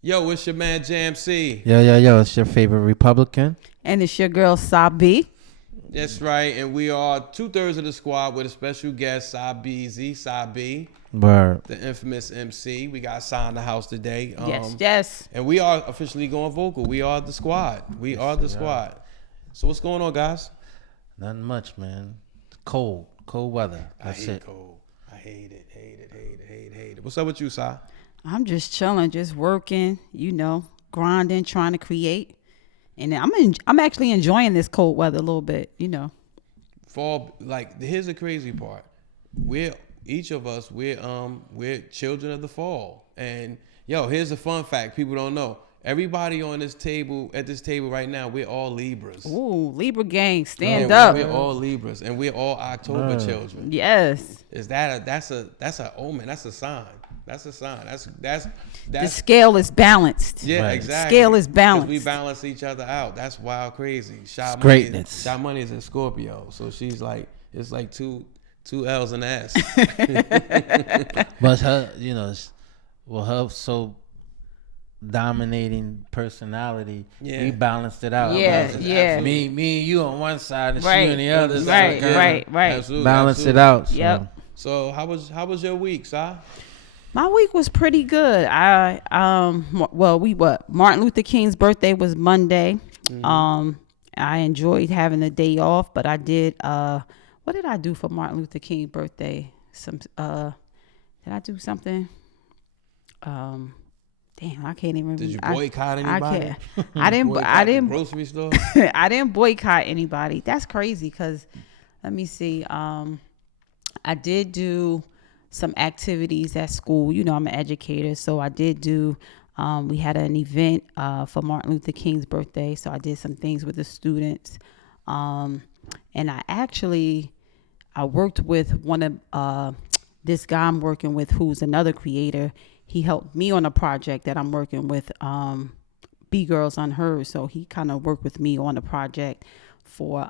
Yo, it's your man Jam C. Yo, it's your favorite Republican. And it's your girl, Sah-B. That's right, and we are 2/3 of the squad with a special guest, Sah-B, Sah-B, Word. the infamous MC. We got Sah in the house today. Yes. And we are officially going vocal. We are the squad. We are the squad. So what's going on, guys? Nothing much, man. Cold weather. That's I hate it. cold. I hate it. What's up with you, Sah? I'm just chilling, just working, grinding, trying to create. And I'm actually enjoying this cold weather a little bit. Fall, like, here's the crazy part. We're each of us, we're children of the fall. And yo, here's a fun fact people don't know. Everybody on this table, at this table right now, we're all Libras. Ooh, Libra gang, stand Yeah, up. we're all Libras, and we're all October children. Yes. That's a omen. That's a sign. That's a sign. That's The scale is balanced. yeah, Right. exactly. Scale is 'Cause balanced. we balance each other out. That's wild, crazy. Greatness. Shy Money is in Scorpio, so she's like, it's like two L's and S. But her, her so dominating personality, Yeah. we balanced it out. Yeah, Absolutely. yeah. Me and you on one side and Right. she on the other side. Right, kinda right. Absolutely, Balance absolutely. it out. So. Yep. So how was your week, Si? My week was pretty good. Martin Luther King's birthday was Monday. I enjoyed having the day off, but I did what did I do for Martin Luther King's birthday? Did I do something? Damn, I can't even remember. Did you boycott anybody? I can't. I didn't. Boycott I the didn't. grocery store. I didn't boycott anybody. That's crazy because let me see. I did do some activities at school. I'm an educator, so I did do. We had an event for Martin Luther King's birthday, so I did some things with the students. And I worked with one of this guy I'm working with, who's another creator. He helped me on a project that I'm working with, B Girls Unheard. So he kind of worked with me on a project for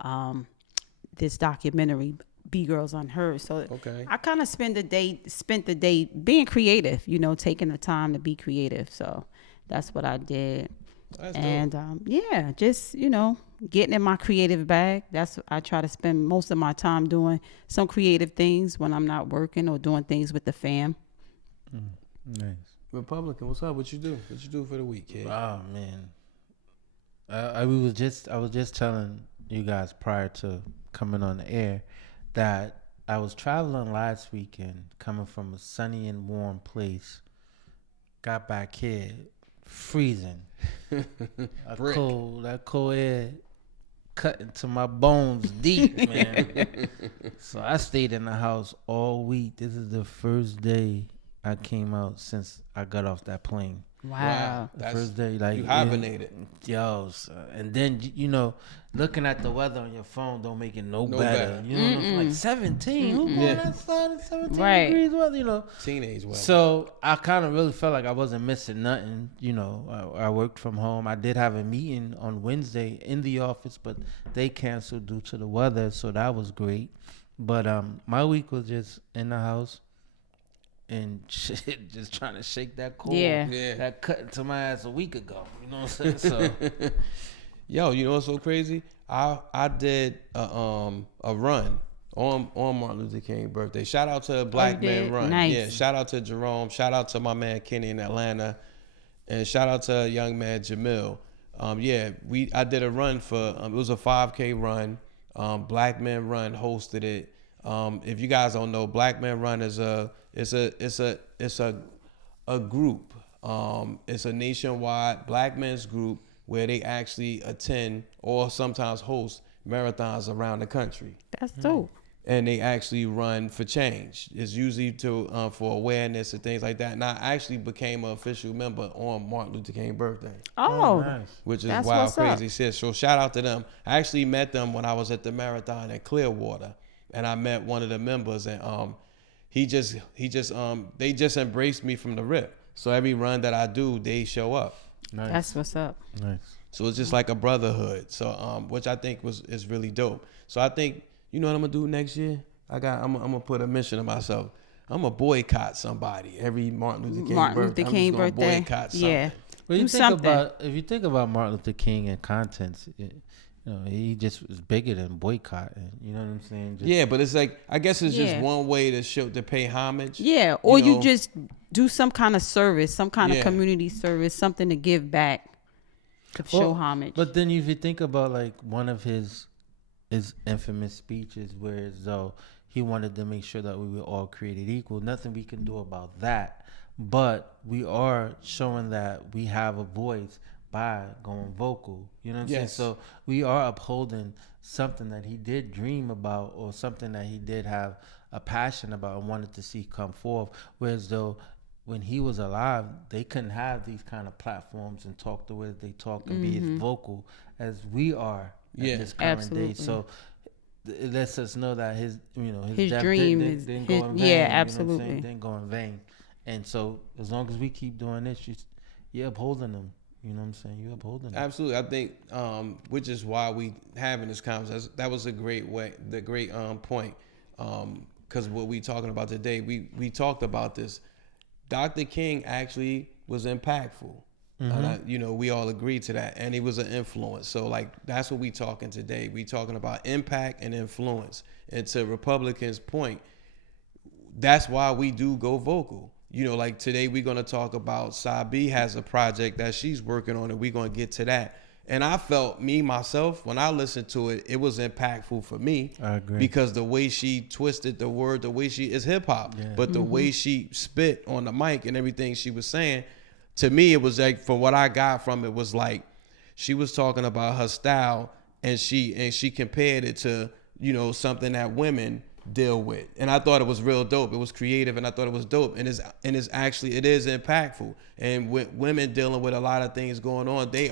this documentary, B Girls Unheard. So Okay. I kind of spent the day being creative, taking the time to be creative. So that's what I did. That's dope. And just, getting in my creative bag. I try to spend most of my time doing some creative things when I'm not working or doing things with the fam. Nice. Republican, what's up? What you do? What you do for the week, kid? Oh man. I was just telling you guys prior to coming on the air that I was traveling last weekend, coming from a sunny and warm place. Got back here, freezing. That cold air cut into my bones deep, man. So I stayed in the house all week. This is the first day I came out since I got off that plane. Wow. The first day, like you hibernated. And then looking at the weather on your phone don't make it no better. It's like 17. Who going outside at 17 Right. degrees weather? Teenage weather. So I kind of really felt like I wasn't missing nothing. I worked from home. I did have a meeting on Wednesday in the office, but they canceled due to the weather, so that was great. But my week was just in the house and shit, just trying to shake that cold that cut into my ass a week ago. You know what I'm saying? So Yo, you know what's so crazy? I did a run on Martin Luther King's birthday. Shout out to Black you Man did? Run. Nice. Yeah, shout out to Jerome. Shout out to my man Kenny in Atlanta. And shout out to young man Jamil. I did a run for it was a 5K run. Black Man Run hosted it. If you guys don't know, Black Man Run is a group. It's a nationwide black men's group where they actually attend or sometimes host marathons around the country. That's dope. And they actually run for change. It's usually for awareness and things like that. And I actually became an official member on Martin Luther King's birthday, Oh, nice. which is That's wild, what's up. crazy shit. So shout out to them. I actually met them when I was at the marathon in Clearwater, and I met one of the members, and they just embraced me from the rip. So every run that I do, they show up. Nice. that's what's up. Nice. So it's just like a brotherhood. So which I think is really dope. So I think, you know what I'm gonna do next year? I'm gonna put a mission to myself. I'm gonna boycott somebody every Martin Luther King Martin birthday. Luther King I'm just gonna birthday. boycott Yeah. something. Well, Do you think something. about if you think about Martin Luther King and contents, he just was bigger than boycotting. You know what I'm saying? Just, Yeah, but it's like I guess it's just Yeah. one way to pay homage. Yeah, or you know? just do some kind of service, some kind of Yeah. community service, something to give back, to show homage. But then if you think about like one of his infamous speeches, where as though he wanted to make sure that we were all created equal. Nothing we can do about that, but we are showing that we have a voice by going vocal. You know what I'm saying? Yes. So we are upholding something that he did dream about, or something that he did have a passion about and wanted to see come forth. Whereas though when he was alive, they couldn't have these kind of platforms and talk the way that they talk and be as vocal as we are at this current Absolutely. day. So it lets us know that his His death dream didn't is- go in vain. yeah, You know what I'm absolutely. saying? Didn't go in vain. And so as long as we keep doing this, you're upholding them. You know what I'm saying? You're upholding them. Absolutely, I think, which is why we having this conversation. That was a great point, because what we talking about today, we talked about this. Dr. King actually was impactful, and we all agreed to that, and he was an influence. So like that's what we talking today. We talking about impact and influence. And to Republicans' point, that's why we do go vocal. Like today we're going to talk about Sah-B has a project that she's working on, and we're going to get to that. And I felt myself, when I listened to it, it was impactful for me. I agree. Because the way she twisted the word, the way she is hip hop, but the way she spit on the mic and everything she was saying, to me, it was like, from what I got from it, was like she was talking about her style, and she compared it to, something that women deal with. And I thought it was real dope. It was creative, and I thought it was dope. And it's actually, it is impactful. And with women dealing with a lot of things going on, they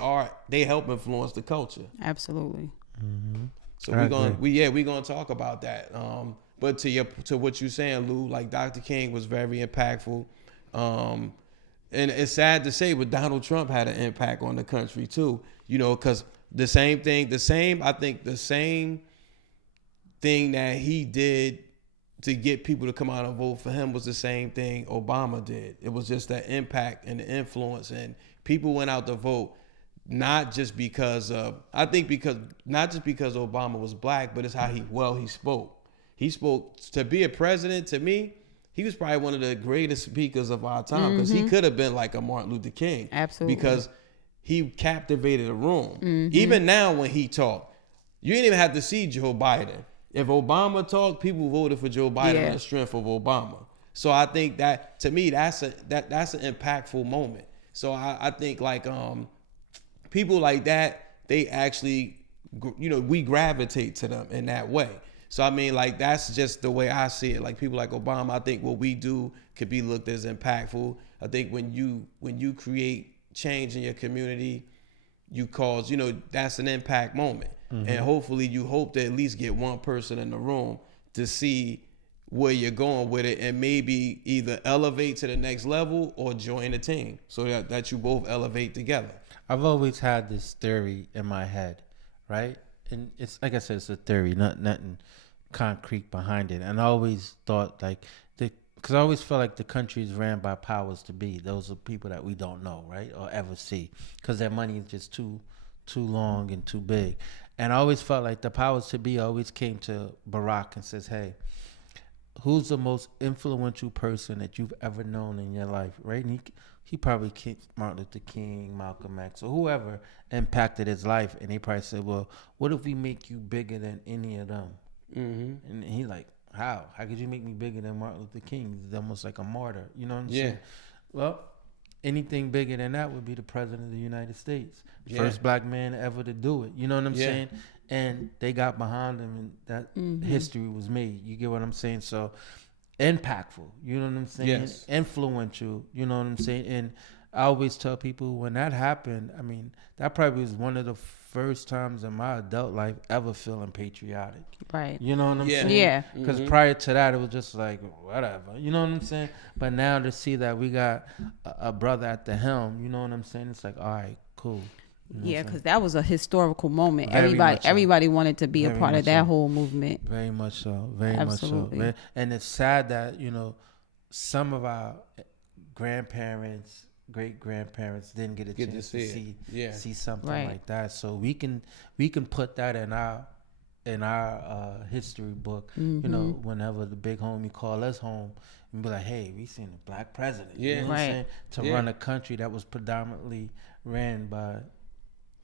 help influence the culture. Absolutely. So we're gonna talk about that. But to what you're saying, Lou, like Dr. King was very impactful. And it's sad to say, but Donald Trump had an impact on the country too. Because the same thing that he did to get people to come out and vote for him was the same thing Obama did. It was just that impact and the influence, and people went out to vote not just because Obama was black, but it's how he spoke. He spoke. To be a president, to me, he was probably one of the greatest speakers of our time, because he could have been like a Martin Luther King. Absolutely. Because he captivated a room. Even now when he talked, you didn't even have to see Joe Biden. If Obama talked, people voted for Joe Biden on the strength of Obama. So I think that, to me, that's an impactful moment. So I think like people like that, they actually, we gravitate to them in that way. So I mean, like, that's just the way I see it. Like people like Obama, I think what we do could be looked as impactful. I think when you create change in your community, you cause, that's an impact moment. And hopefully you hope to at least get one person in the room to see where you're going with it, and maybe either elevate to the next level or join the team, so that you both elevate together. I've always had this theory in my head, right? And it's like I said, it's a theory, nothing concrete behind it. And I always thought because I always felt like the country is ran by powers to be. Those are people that we don't know, right, or ever see, because their money is just too long and too big. And I always felt like the powers to be always came to Barack and says, hey, who's the most influential person that you've ever known in your life, right? And he probably kicked Martin Luther King, Malcolm X, or whoever impacted his life. And they probably said, well, what if we make you bigger than any of them? And he's like, how could you make me bigger than Martin Luther King? He's almost like a martyr. You know what I'm saying? Well, anything bigger than that would be the president of the United States. First black man ever to do it. You know what I'm saying? And they got behind him, and that history was made. You get what I'm saying? So impactful, you know what I'm saying? Yes. Influential, you know what I'm saying? And I always tell people, when that happened, I mean, that probably was one of the first times in my adult life ever feeling patriotic. Right. You know what I'm saying? Yeah. Because prior to that, it was just like, whatever. You know what I'm saying? But now to see that we got a brother at the helm, you know what I'm saying? It's like, all right, cool. You know Yeah, because that was a historical moment. Very much so. Everybody wanted to be a Very part much of that so. whole movement. Very much so. Very Absolutely. much so. And it's sad that, some of our grandparents, great grandparents didn't get a chance to see something Right. like that. So we can put that in our history book. You know, whenever the big homie call us home and be like, "Hey, we seen a black president." Yeah. You know what I'm Right. saying? To run a country that was predominantly ran by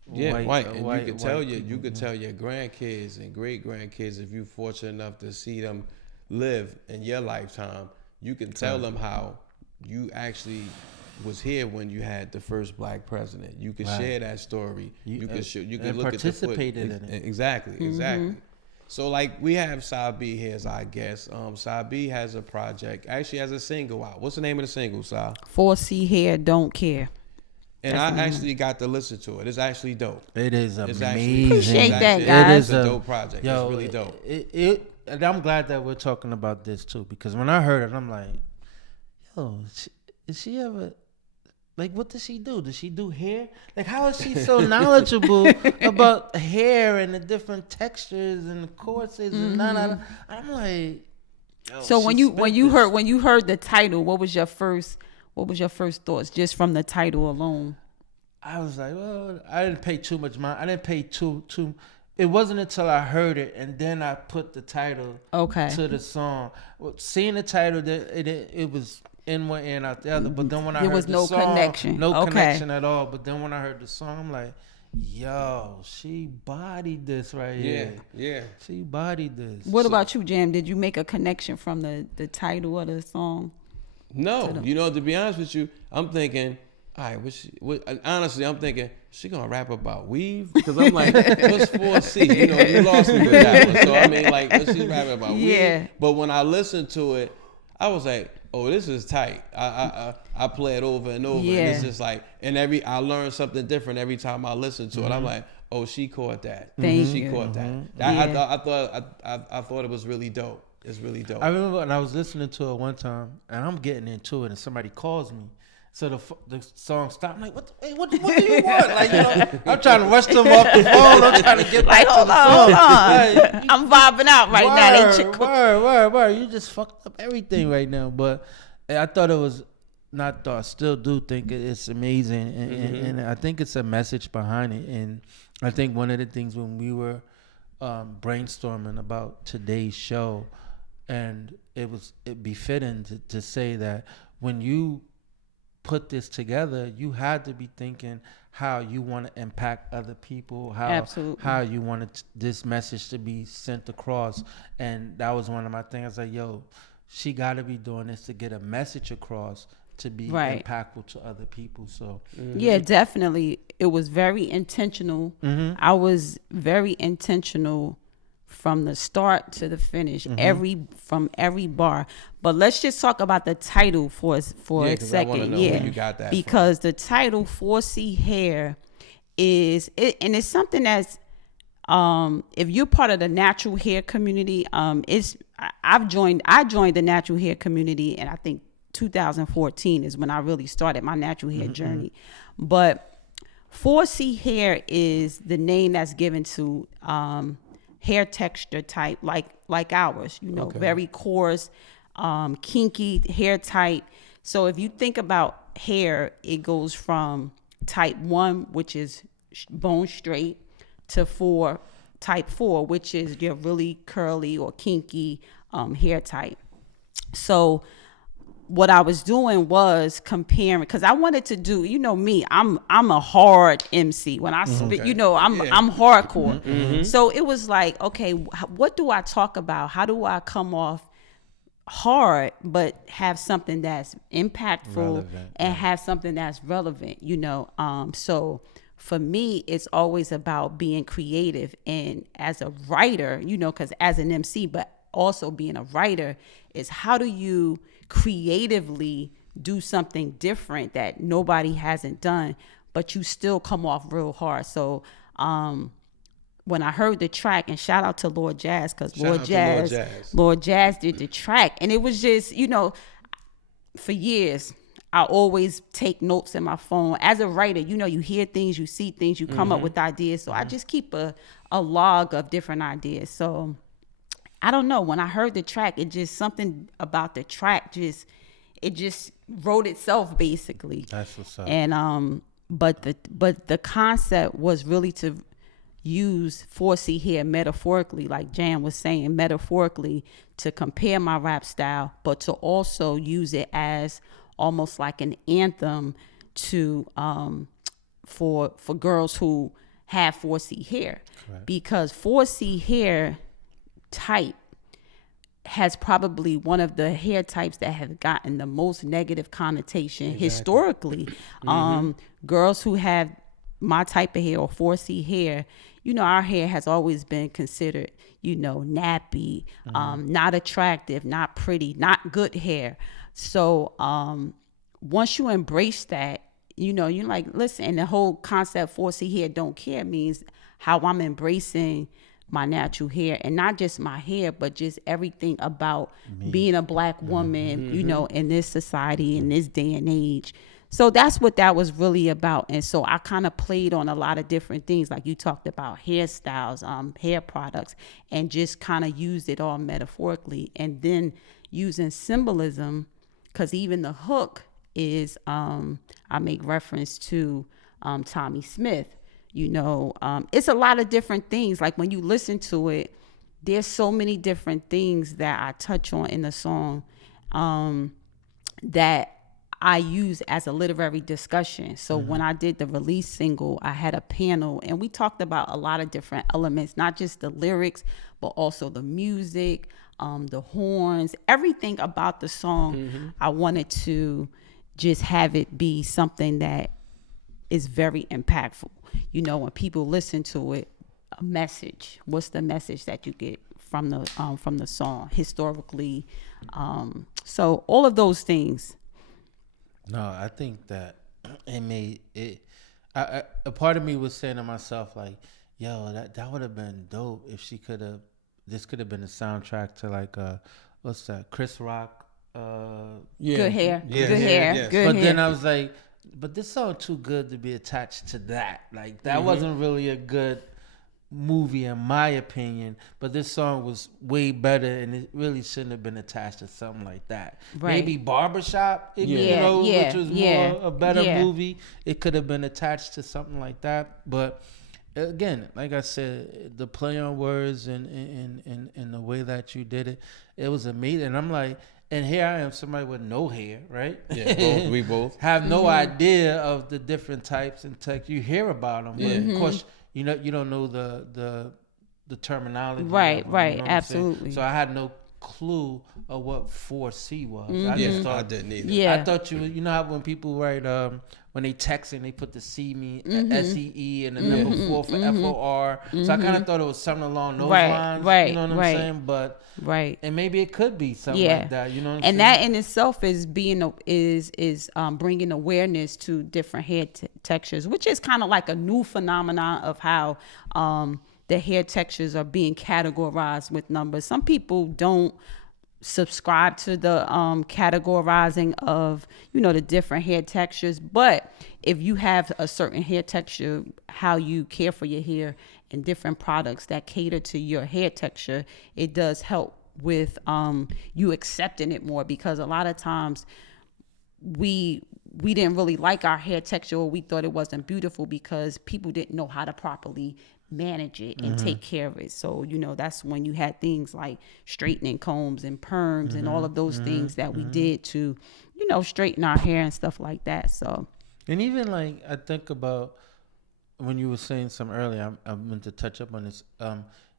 white. And white- you could tell white you people, could yeah. tell your grandkids and great grandkids, if you're fortunate enough to see them live in your lifetime, you can tell them how you actually was here when you had the first black president. You can share that story. You can and look participated at the in it. Exactly. So like we have Sah-B here as our guest. Sah-B has a project, actually has a single out. What's the name of the single, Sah? 4C hair, don't care. And I actually got to listen to it. It's actually dope. It is It's amazing. Appreciate that, It guys. is a dope project. Yo, it's really dope. And I'm glad that we're talking about this too, because when I heard it, I'm like, yo, is she ever, like, what does she do? Does she do hair? Like, how is she so knowledgeable about hair and the different textures and the courses and I'm like, yo, So she when you heard the title, what was your first thoughts just from the title alone? I was like, well, I didn't pay too much mind. I didn't pay too. It wasn't until I heard it and then I put the title to the song. Well, seeing the title, it was in one ear and out the other. But then when I There heard was the no song, connection. no Okay. connection at all. But then when I heard the song, I'm like, yo, she bodied this right here. Yeah. She bodied this. What about you, Jam? Did you make a connection from the title of the song? No, to be honest with you, I'm thinking, all right, honestly, I'm thinking, she gonna rap about weave? Because I'm like, what's 4C? You lost me with that one. So I mean, like, what's she rapping about? Yeah. Weave? But when I listened to it, I was like, oh, this is tight. I play it over and over, Yeah. and it's just like, and I learn something different every time I listen to it. I'm like, oh, she caught that. Thank She you. caught that. Yeah. I thought it was really dope. It's really dope. I remember when I was listening to it one time, and I'm getting into it, and somebody calls me. So the song stopped. I'm like, what do you want? Like, I'm trying to rush them off the phone. I'm trying to get back to the hold phone. on. Like, I'm vibing out right now. They chick- word. You just fucked up everything right now. But I thought it was, still do think it's amazing. And I think it's a message behind it. And I think one of the things when we were brainstorming about today's show, and it befitting to say that when you put this together, you had to be thinking how you want to impact other people, Absolutely. how you wanted this message to be sent across. And that was one of my things. Like, yo, she got to be doing this to get a message across, to be impactful to other people. So Yeah, definitely. It was very intentional. I was very intentional from the start to the finish, from every bar. But let's just talk about the title for a 'cause I wanna second. know where you got that because the title 4C hair is it, and it's something that's if you're part of the natural hair community, I joined the natural hair community, and I think 2014 is when I really started my natural hair journey. But 4C hair is the name that's given to hair texture type like ours, very coarse, kinky hair type. So if you think about hair, it goes from type 1, which is bone straight, to type 4, which is your really curly or kinky hair type. So what I was doing was comparing, because I wanted to do, me, I'm a hard MC. When I spit, I'm hardcore. So it was like, okay, what do I talk about? How do I come off hard but have something that's impactful, relevant, and have something that's relevant? So for me, it's always about being creative, and as a writer, because as an MC, but also being a writer, is how do you creatively do something different that nobody hasn't done, but you still come off real hard. So when I heard the track, and shout out to Lord Jazz, because Lord Jazz did the track, and it was just, for years I always take notes in my phone. As a writer, you hear things, you see things, you come up with ideas. So I just keep a log of different ideas. So I don't know, when I heard the track, it just, something about the track just, it just wrote itself basically. That's what's up. And but the concept was really to use 4C hair metaphorically, like Jan was saying, metaphorically, to compare my rap style, but to also use it as almost like an anthem to for girls who have 4C hair. Correct. Because 4C hair type has probably one of the hair types that have gotten the most negative connotation historically. Girls who have my type of hair or 4C hair, you know, our hair has always been considered, you know, nappy, not attractive, not pretty, not good hair. So once you embrace that, you know, you're like, listen, and the whole concept 4C hair don't care means how I'm embracing my natural hair, and not just my hair, but just everything about being a Black woman, you know, in this society, in this day and age. So that's what that was really about. And so I kind of played on a lot of different things, like you talked about hairstyles, hair products, and just kind of used it all metaphorically. And then using symbolism, because even the hook is, I make reference to Tommy Smith. You know, it's a lot of different things. Like when you listen to it, there's so many different things that I touch on in the song that I use as a literary discussion. So when I did the release single, I had a panel and we talked about a lot of different elements, not just the lyrics, but also the music, the horns, everything about the song. I wanted to just have it be something that is very impactful. You know, when people listen to it, a message. What's the message that you get from the song historically? So all of those things. No, I think that it made it. A part of me was saying to myself, like, "Yo, that would have been dope if she could have. This could have been a soundtrack to like what's that? Chris Rock. Good hair, Yeah. good hair, Yes. good But hair. then I was like, but this song too good to be attached to that. Like that wasn't really a good movie in my opinion. But this song was way better, and it really shouldn't have been attached to something like that. Right. Maybe Barbershop, Yeah, which was more a better yeah. movie. It could have been attached to something like that. But again, like I said, the play on words and the way that you did it, it was amazing. And I'm like. And here I am, somebody with no hair, right? Yeah, we both. Have no idea of the different types and tech. You hear about them, but of course, you don't know the terminology. Right, of them, right, you know what I'm saying? absolutely. So I had no clue of what 4C was. I Yeah, just thought, I didn't either. Yeah. I thought you know how when people write when they text and they put the SEE and the number 4 for FOR. So I kind of thought it was something along those lines. Right, you know what I'm right. saying? But Right. and maybe it could be something like that. You know what I'm saying? And that in itself is bringing awareness to different hair textures, which is kind of like a new phenomenon of how the hair textures are being categorized with numbers. Some people don't subscribe to the categorizing of, you know, the different hair textures, but if you have a certain hair texture, how you care for your hair and different products that cater to your hair texture, it does help with you accepting it more, because a lot of times we didn't really like our hair texture, or we thought it wasn't beautiful because people didn't know how to properly manage it and take care of it. So, you know, that's when you had things like straightening combs and perms and all of those things that we did to, you know, straighten our hair and stuff like that. So, and even like I think about when you were saying something earlier, I meant to touch up on this.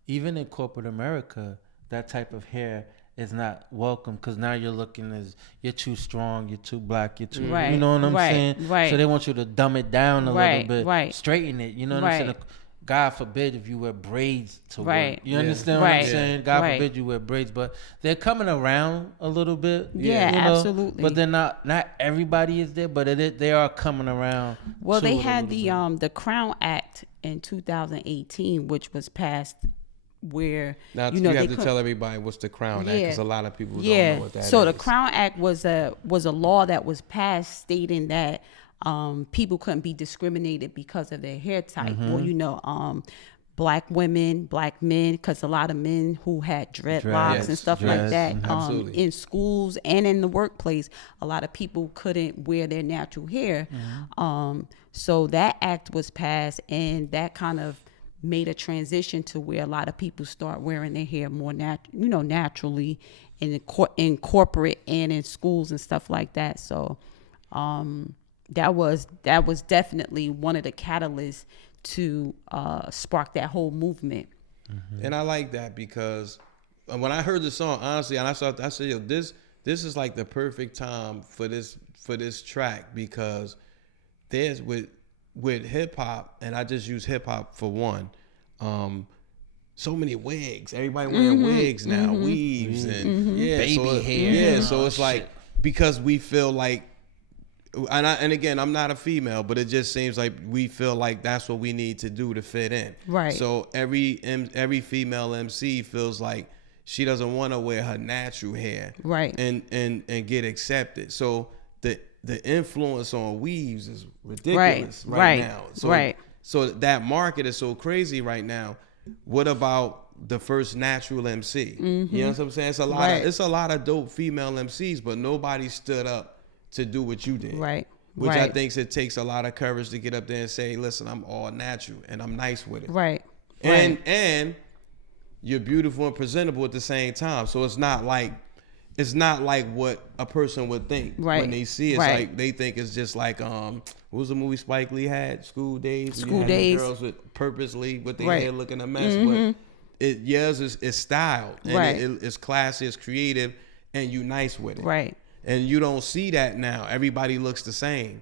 Even in corporate America, that type of hair is not welcome, because now you're looking as you're too strong, you're too black, you're too, Right, you know what I'm right, saying? right. So they want you to dumb it down a Right, little bit, right. straighten it. You know what I'm saying? God forbid if you wear braids to Right. work. You Yeah. understand what I'm Right. saying? God Right. forbid you wear braids, but they're coming around a little bit. Yeah, you know? absolutely. But they're not everybody is there, but they are coming around. well, to they it a had little bit. the Crown Act in 2018, which was passed, where Now you know you have they to tell everybody what's the Crown Act, Yeah. because a lot of people don't yeah. know what that is. So the Crown Act was a law that was passed stating that people couldn't be discriminated because of their hair type, or you know, black women, black men, because a lot of men who had dreadlocks Dreads, and stuff like dreads, that, absolutely. in schools and in the workplace, a lot of people couldn't wear their natural hair. So that act was passed, and that kind of made a transition to where a lot of people start wearing their hair more naturally in corporate and in schools and stuff like that. So that was definitely one of the catalysts to spark that whole movement. And I like that because when I heard the song, honestly, and I said, yo, this is like the perfect time for this track, because there's with hip hop, and I just use hip hop for one. So many wigs. Everybody wearing wigs now, weaves, and Baby hair. Yeah, and so all it's shit. like, because we feel like, and again, I'm not a female, but it just seems like we feel like that's what we need to do to fit in. Right. So every female MC feels like she doesn't want to wear her natural hair. Right. And get accepted. So the influence on weaves is ridiculous right now. So so that market is so crazy right now. What about the first natural MC? You know what I'm saying? It's a lot of dope female MCs, but nobody stood up to do what you did. Right. Which I think it takes a lot of courage to get up there and say, listen, I'm all natural and I'm nice with it. Right. And you're beautiful and presentable at the same time. So it's not like what a person would think when they see it. It's like they think it's just like what was the movie Spike Lee had? School Days. School Days. Girls with purposely with their hair looking a mess, but yours is styled and it's classy, it's creative, and you nice with it. Right. And you don't see that now. Everybody looks the same.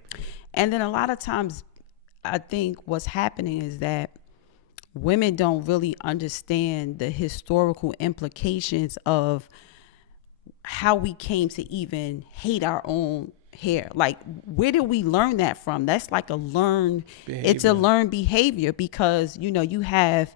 And then a lot of times, I think what's happening is that women don't really understand the historical implications of how we came to even hate our own hair. Like, where did we learn that from? That's like a learned behavior. It's a learned behavior, because you have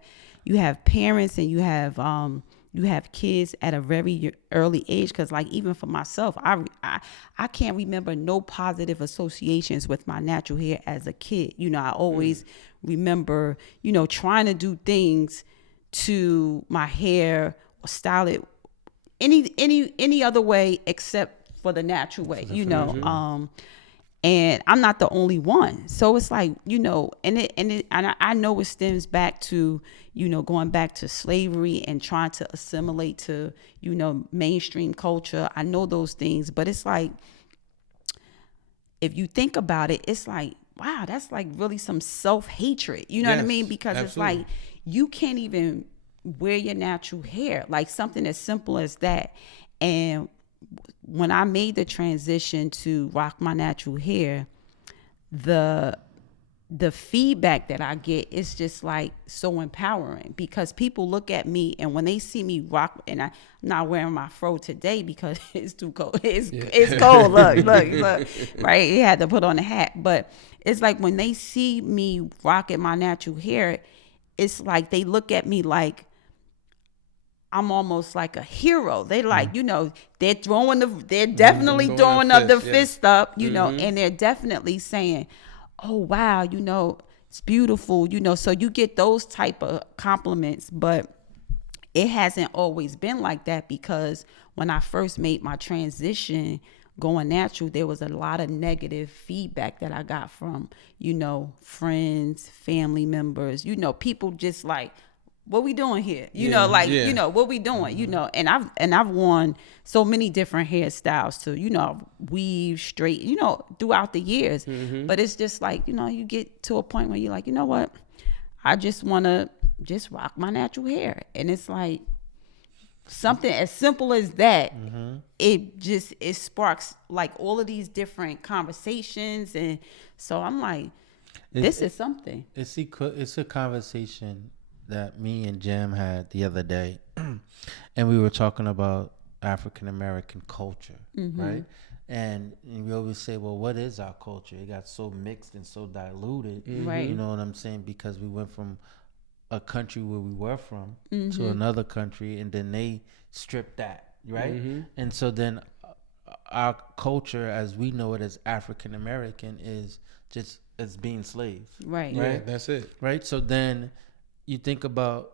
parents and you have kids at a very early age. Because like, even for myself, I can't remember no positive associations with my natural hair as a kid. I always remember trying to do things to my hair or style it any other way except for the natural way, and I'm not the only one. So it's like, and I know it stems back to, going back to slavery and trying to assimilate to, mainstream culture. I know those things, but it's like, if you think about it, it's like, wow, that's like really some self-hatred. You know what I mean? Because absolutely. It's like, you can't even wear your natural hair, like something as simple as that. And when I made the transition to rock my natural hair, the feedback that I get is just like so empowering, because people look at me, and when they see me rock, and I'm not wearing my fro today because it's too cold. It's cold. Look, right? He had to put on a hat, but it's like when they see me rocking my natural hair, it's like they look at me like I'm almost like a hero. They like, they're definitely throwing up the fist up, and they're definitely saying, oh, wow, it's beautiful, so you get those type of compliments. But it hasn't always been like that, because when I first made my transition going natural, there was a lot of negative feedback that I got from, friends, family members, people just like, what we doing here? What we doing? And I've worn so many different hairstyles to, weave, straight, throughout the years. But it's just like, you get to a point where you're like, you know what? I just want to just rock my natural hair. And it's like something as simple as that. It sparks like all of these different conversations. And so I'm like, this is something. It's a conversation that me and Jam had the other day, and we were talking about African American culture, right? And we always say, well, what is our culture? It got so mixed and so diluted, right? You know what I'm saying? Because we went from a country where we were from to another country, and then they stripped that, right? And so then our culture, as we know it as African American, is just as being slaves, right? Yeah, that's it, right? So then you think about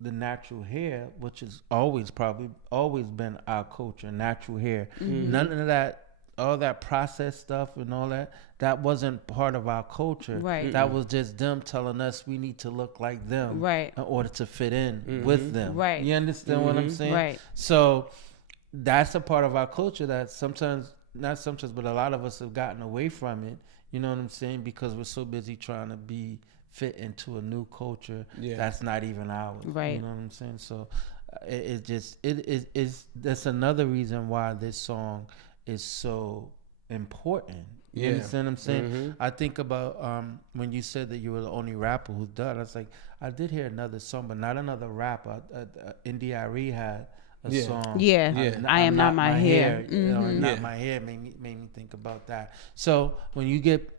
the natural hair, which has always been our culture, natural hair. None of that, all that processed stuff and all that wasn't part of our culture. Right. That was just them telling us we need to look like them, Right. in order to fit in with them. Right. You understand what I'm saying? Right. So that's a part of our culture that not sometimes, but a lot of us have gotten away from it. You know what I'm saying? Because we're so busy trying to be fit into a new culture that's not even ours. Right. You know what I'm saying? So that's another reason why this song is so important. You understand what I'm saying? I think about when you said that you were the only rapper who done. I was like, I did hear another song, but not another rapper. India.Arie had a song. I am not my hair. You know, not my hair made me think about that. So when you get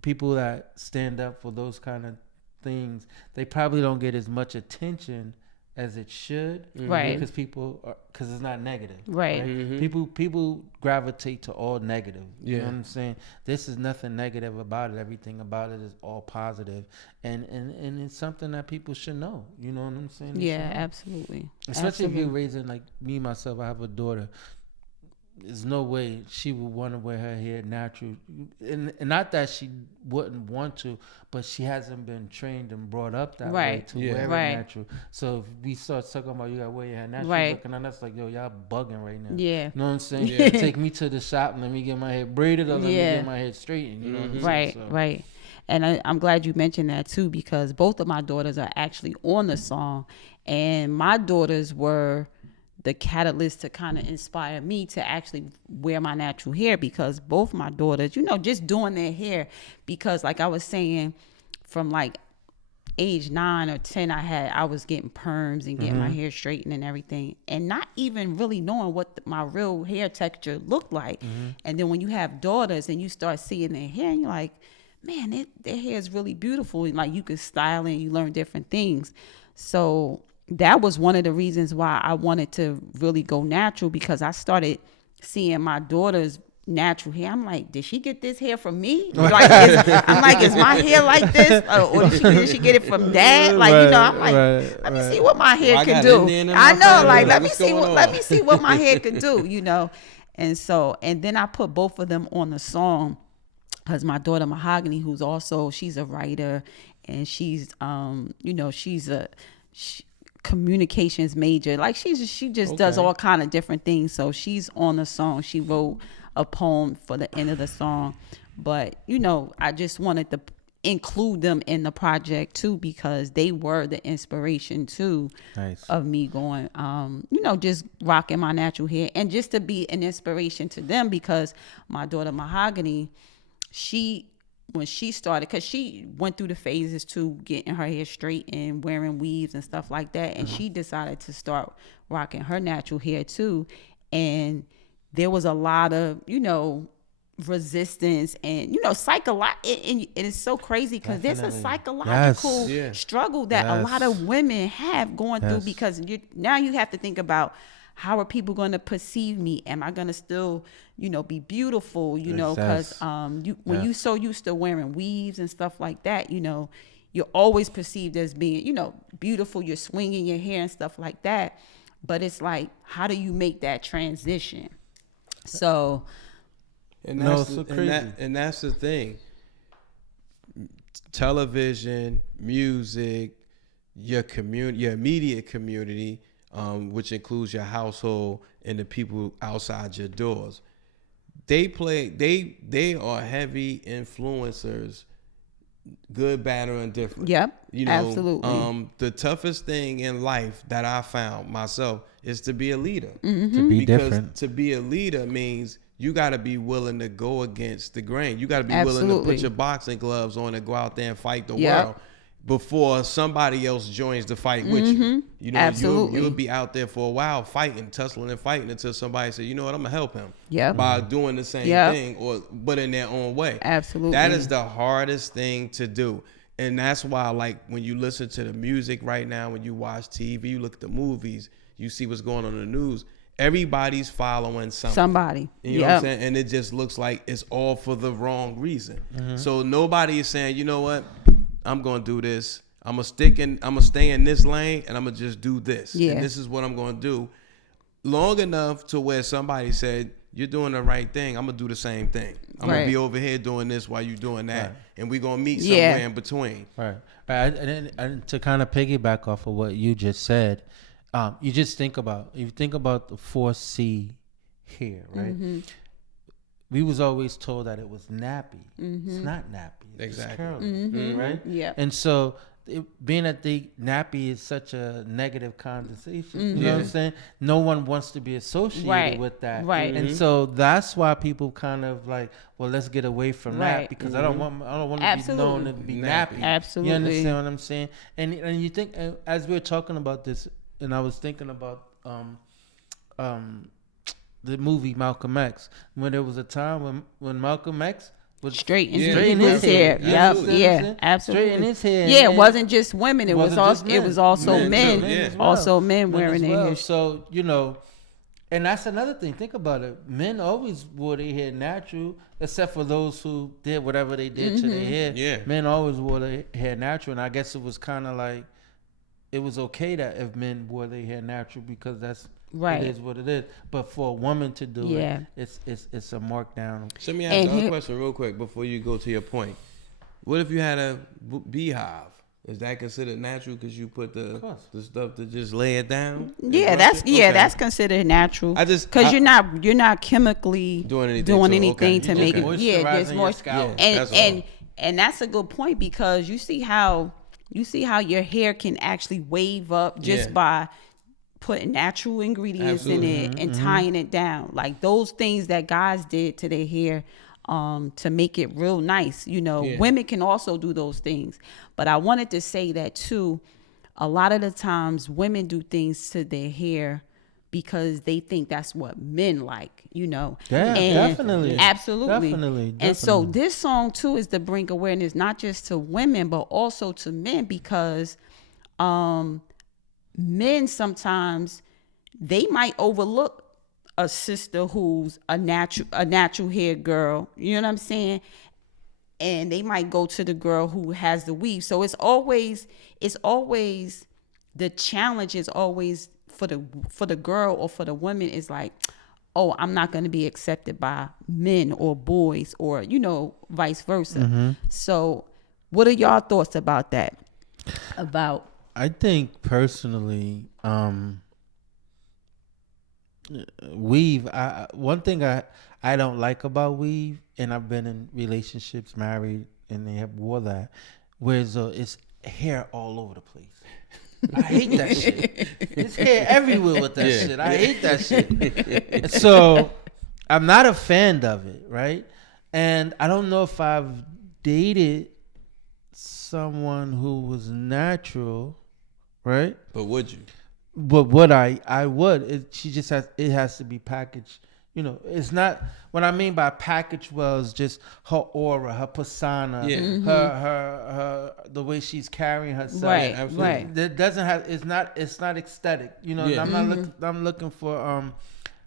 people that stand up for those kind of things, they probably don't get as much attention as it should, right? Because it's not negative, right? People gravitate to all negative. You know what I'm saying? This is nothing negative about it. Everything about it is all positive, and it's something that people should know. You know what I'm saying? Absolutely. Especially if you're raising, like me myself. I have a daughter. There's no way she would want to wear her hair natural, and not that she wouldn't want to, but she hasn't been trained and brought up that way to wear it natural. So if we start talking about you gotta wear your hair natural, she's looking at us like, yo, y'all bugging right now. Yeah, you know what I'm saying? Take me to the shop and let me get my hair braided or let me get my hair straightened. You know what I'm saying? So. Right. And I'm glad you mentioned that too, because both of my daughters are actually on the song, and my daughters were the catalyst to kind of inspire me to actually wear my natural hair, because both my daughters, you know, just doing their hair, because like I was saying, from like age 9 or 10, I was getting perms and getting my hair straightened and everything, and not even really knowing what my real hair texture looked like. And then when you have daughters and you start seeing their hair, and you're like, man, their hair is really beautiful. And like you can style it and you learn different things. So that was one of the reasons why I wanted to really go natural, because I started seeing my daughter's natural hair. I'm like, did she get this hair from me? Like, is my hair like this? Or did she get it from dad? Like, you know, I'm like, let me see what my hair can do. I know, like, let me see what my hair could do, you know? And then I put both of them on the song, because my daughter Mahogany, she's a writer, and she's, you know, she's communications major. Like she just does all kind of different things. So she's on the song. She wrote a poem for the end of the song. But, you know, I just wanted to include them in the project too, because they were the inspiration too of me going, you know, just rocking my natural hair, and just to be an inspiration to them, because my daughter Mahogany, when she started, because she went through the phases too, getting her hair straight and wearing weaves and stuff like that, and she decided to start rocking her natural hair too. And there was a lot of, you know, resistance and, you know, and it's so crazy, because there's a psychological struggle that a lot of women have going through, because now you have to think about, how are people going to perceive me? Am I going to still, you know, be beautiful? You know, because when you so used to wearing weaves and stuff like that, you know, you're always perceived as being, you know, beautiful. You're swinging your hair and stuff like that. But it's like, how do you make that transition? So, and that's the thing. Television, music, your community, your immediate community, which includes your household and the people outside your doors. They are heavy influencers, good, bad, or indifferent. Yep, you know, absolutely. The toughest thing in life that I found myself is to be a leader. To be different. To be a leader means you got to be willing to go against the grain. You got to be willing to put your boxing gloves on and go out there and fight the world before somebody else joins the fight with you. You know, you'll be out there for a while fighting, tussling and fighting, until somebody says, you know what, I'm gonna help him by doing the same thing, but in their own way. Absolutely. That is the hardest thing to do. And that's why, like, when you listen to the music right now, when you watch TV, you look at the movies, you see what's going on in the news, everybody's following somebody. You know what I'm saying? And it just looks like it's all for the wrong reason. So nobody is saying, you know what, I'm going to do this. I'm gonna stay in this lane, and I'm gonna just do this. Yeah. And this is what I'm gonna do, long enough to where somebody said, "You're doing the right thing. I'm gonna do the same thing. I'm gonna be over here doing this while you're doing that, and we're gonna meet somewhere in between." Right. And to kind of piggyback off of what you just said, you think about the 4C hair, right? Mm-hmm. We was always told that it was nappy. Mm-hmm. It's not nappy. It's Exactly. curly, Mm-hmm. right? Yeah. And so, being that the nappy is such a negative connotation, you know what I'm saying? No one wants to be associated with that, Right. And so that's why people kind of like, well, let's get away from that because I don't want to be known to be nappy. Absolutely. You understand what I'm saying? And you think as we were talking about this, and I was thinking about the movie Malcolm X, when there was a time when Malcolm X was Straighten Yeah. his hair. Absolutely. Yep. Absolutely. Yeah. Absolutely. Straighten his hair. Yeah, it and- wasn't just women. It was wasn't also just men. it was also Men, men. too, yeah. as well. Also men Men wearing as their well. hair. So and that's another thing. Think about it. Men always wore their hair natural, except for those who did whatever they did to their hair. Yeah. Men always wore their hair natural, and I guess it was kind of like it was okay that if men wore their hair natural because that's Right. It is what it is. But for a woman to do Yeah. it, it's a markdown. So let me ask And another here- question real quick before you go to your point. What if you had a beehive? Is that considered natural because you put the stuff to just lay it down? Yeah, and that's brush it? Okay. that's considered natural. I just- because I- you're not chemically Doing anything to it, okay. to make it. Moisturizing Yeah, there's your more. scalp. Yeah, And that's and that's a good point because you see how your hair can actually wave up just Yeah. by putting natural ingredients in it and tying it down. Like those things that guys did to their hair to make it real nice. Yeah. Women can also do those things. But I wanted to say that too. A lot of the times women do things to their hair because they think that's what men like, Yeah, And- definitely. Absolutely. Definitely. And so this song too is to bring awareness not just to women but also to men because men sometimes they might overlook a sister who's a natural hair girl, you know what I'm saying? And they might go to the girl who has the weave. So it's always the challenge is always for the girl or for the woman is like, oh, I'm not going to be accepted by men or boys or vice versa. So what are y'all thoughts about that? About I think personally, weave. One thing I don't like about weave, and I've been in relationships, married, and they have wore that, whereas it's hair all over the place. I hate that shit. It's hair everywhere with that shit. I hate that shit. So I'm not a fan of it, right? And I don't know if I've dated someone who was natural, right? But would you? But what I would, it has to be packaged. It's not, what I mean by package was just her aura, her persona, her the way she's carrying herself. Right, absolutely. right. That doesn't have, it's not aesthetic. Yeah. I'm looking for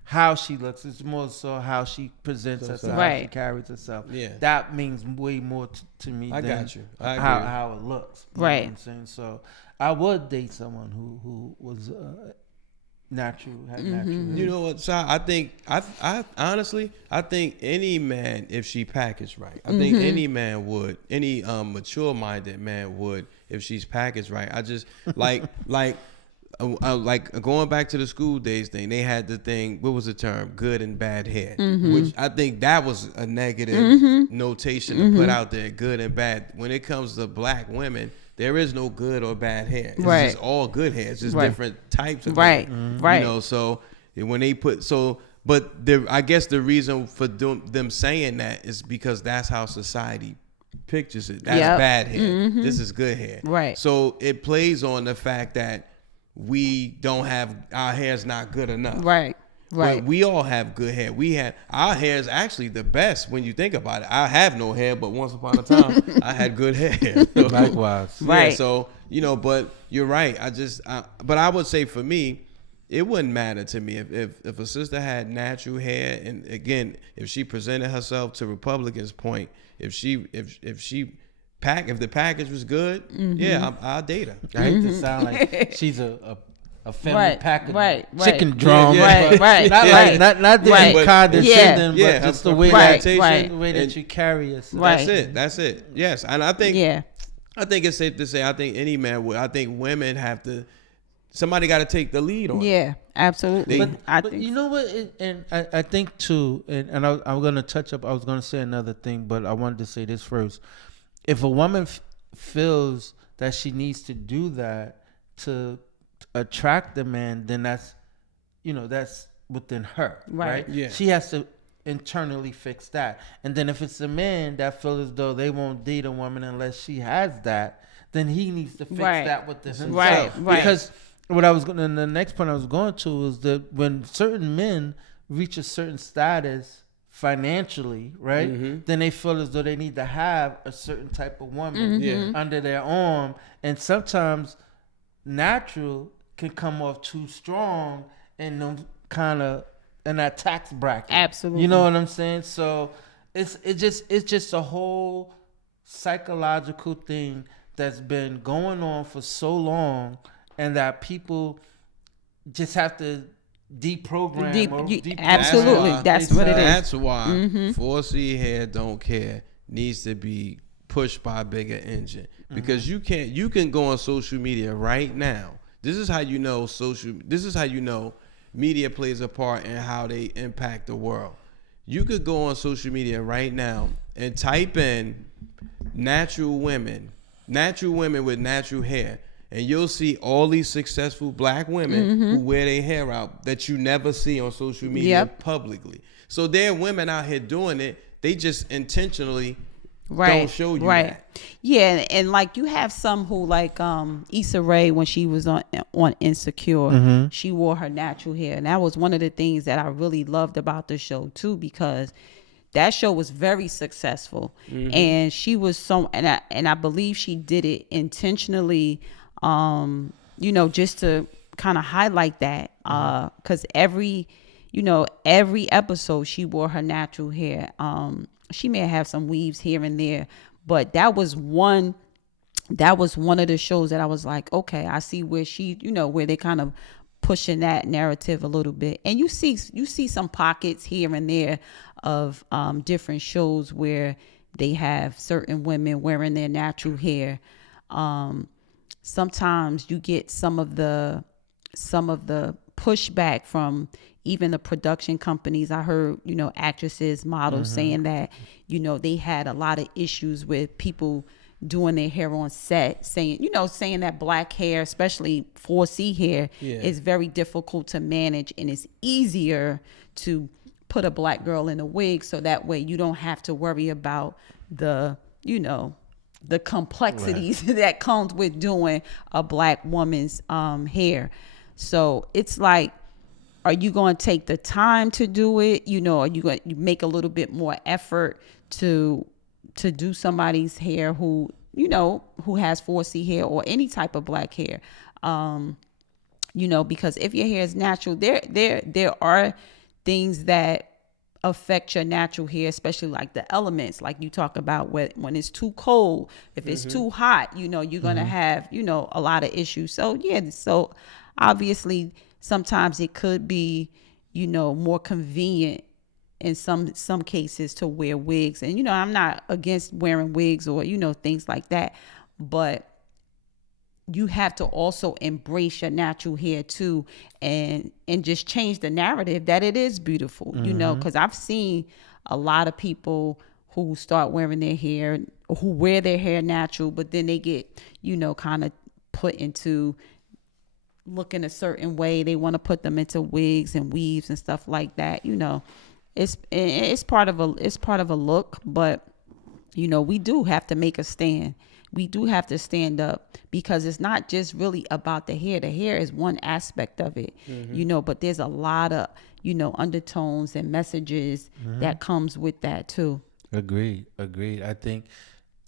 how she looks. It's more so how she presents herself, how she Right. carries herself. Yeah. That means way more to me I than got you. I agree. how it looks. You know Right. what I'm saying? So I would date someone who was natural, had natural hair. You know what, Sah? I think I honestly I think any man, if she packaged right, I think any man would, any mature minded man would, if she's packaged right. I just like going back to the school days thing. They had the thing. What was the term? Good and bad hair, which I think that was a negative notation to put out there. Good and bad. When it comes to black women, there is no good or bad hair. It's Right. just all good hair. It's just Right. different types of Right. hair. Right. So when they put but I guess the reason for them saying that is because that's how society pictures it. That's Yep. bad hair. This is good hair. Right. So it plays on the fact that we don't have, our hair's not good enough. right. But we all have good hair. Our hair is actually the best when you think about it. I have no hair, but once upon a time I had good hair. Likewise. Right. Yeah, so but you're right. But I would say for me, it wouldn't matter to me if a sister had natural hair, and again, if she presented herself, to Republicans' point, if she if the package was good, I'll date her. I hate to sound like she's a family pack of chicken right. drum, Right, right, not right. like not the Right. condescending, Yeah. but just Yeah, the way right, that right. the way that you carry yourself. Right. That's it. Yes, and I think Yeah. it's safe to say I think any man would. I think women have to. Somebody got to take the lead on it. Yeah, absolutely. I But think you know what? I think too, and I'm going to touch up. I was going to say another thing, but I wanted to say this first. If a woman feels that she needs to do that to attract the man, then that's within her, right? Yeah. She has to internally fix that. And then if it's a man that feels as though they won't date a woman unless she has that, then he needs to fix that within himself. Right. Because the next point I was going to was that when certain men reach a certain status financially, right, then they feel as though they need to have a certain type of woman under their arm, and sometimes natural can come off too strong in them kind of in that tax bracket. Absolutely. You know what I'm saying? So it's just a whole psychological thing that's been going on for so long, and that people just have to deprogram. Absolutely. That's what it is. That's why 4C hair don't care needs to be pushed by a bigger engine, because you can go on social media right now. This is how you know media plays a part in how they impact the world. You could go on social media right now and type in natural women with natural hair, and you'll see all these successful black women who wear their hair out that you never see on social media publicly. So there are women out here doing it. They just intentionally don't show you that. Yeah, and like you have some who like Issa Rae, when she was on Insecure, she wore her natural hair, and that was one of the things that I really loved about the show too, because that show was very successful, and she was and I believe she did it intentionally, just to kind of highlight that, because every episode she wore her natural hair. She may have some weaves here and there, but that was one of the shows that I was like, okay, I see where where they kind of pushing that narrative a little bit. And you see some pockets here and there of different shows where they have certain women wearing their natural hair. Sometimes you get some of the pushback from even the production companies. I heard, actresses, models saying that, they had a lot of issues with people doing their hair on set, saying that black hair, especially 4C hair, is very difficult to manage, and it's easier to put a black girl in a wig, so that way you don't have to worry about the complexities that comes with doing a black woman's hair. So it's like, are you going to take the time to do it? Are you going to make a little bit more effort to do somebody's hair who has 4C hair or any type of black hair? Because if your hair is natural, there are things that affect your natural hair, especially like the elements, like you talk about when it's too cold, if it's too hot, you're going to have, a lot of issues. So so obviously sometimes it could be, more convenient in some cases to wear wigs. And, I'm not against wearing wigs or, things like that, but you have to also embrace your natural hair too, and just change the narrative that it is beautiful, because I've seen a lot of people who start wearing their hair, who wear their hair natural, but then they get, kind of put into looking a certain way. They want to put them into wigs and weaves and stuff like that. It's part of a look, but we do have to make a stand. We do have to stand up, because it's not just really about the hair. The hair is one aspect of it, but there's a lot of, undertones and messages that comes with that too. Agreed. I think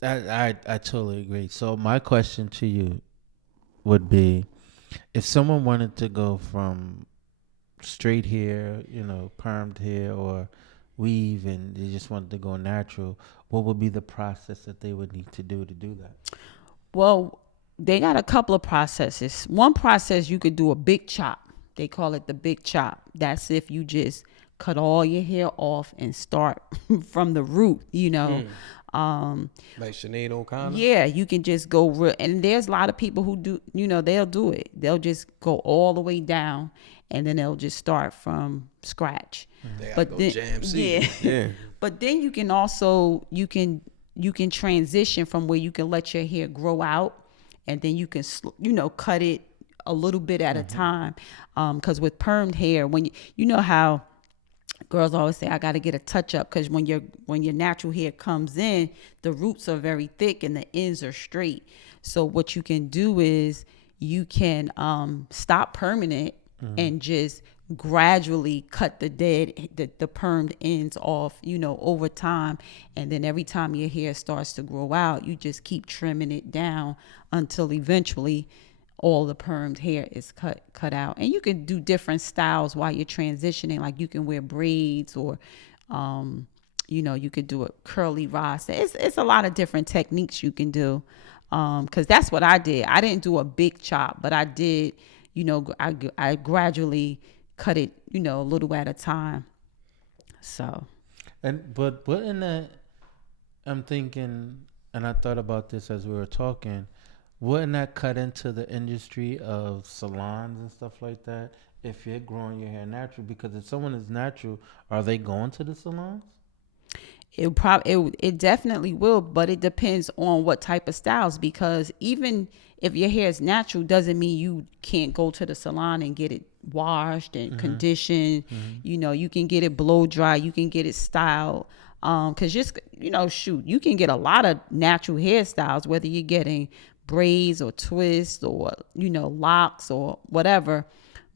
I totally agree. So my question to you would be, if someone wanted to go from straight hair, permed hair, or weave and they just wanted to go natural, what would be the process that they would need to do that? Well, they got a couple of processes. One process, you could do a big chop. They call it the big chop. That's if you just cut all your hair off and start from the root, you know. Like Sinead O'Connor? Yeah, you can just go real. And there's a lot of people who do, you know, they'll do it. They'll just go all the way down and then they'll just start from scratch. They gotta But go then, jam yeah. seed. Yeah. But then you can also, you can transition from where you can let your hair grow out and then you can, you know, cut it a little bit at a time. Because with permed hair, when you know how girls always say, I got to get a touch up, because when your natural hair comes in, the roots are very thick and the ends are straight. So what you can do is you can stop permanent and just gradually cut the permed ends off, you know, over time. And then every time your hair starts to grow out, you just keep trimming it down until eventually all the permed hair is cut out. And you can do different styles while you're transitioning. Like you can wear braids, or you know, you could do a curly rasta. It's a lot of different techniques you can do, because that's what I did. I didn't do a big chop, but I did, you know, I gradually cut it, you know, a little at a time. So But what in that, I'm thinking, and I thought about this as we were talking, wouldn't that cut into the industry of salons and stuff like that if you're growing your hair natural? Because if someone is natural, are they going to the salons? it definitely will, but it depends on what type of styles, because even if your hair is natural doesn't mean you can't go to the salon and get it washed and conditioned. You know, you can get it blow dry, you can get it styled. Because just, you know, shoot, you can get a lot of natural hairstyles, whether you're getting braids or twists or, you know, locks or whatever.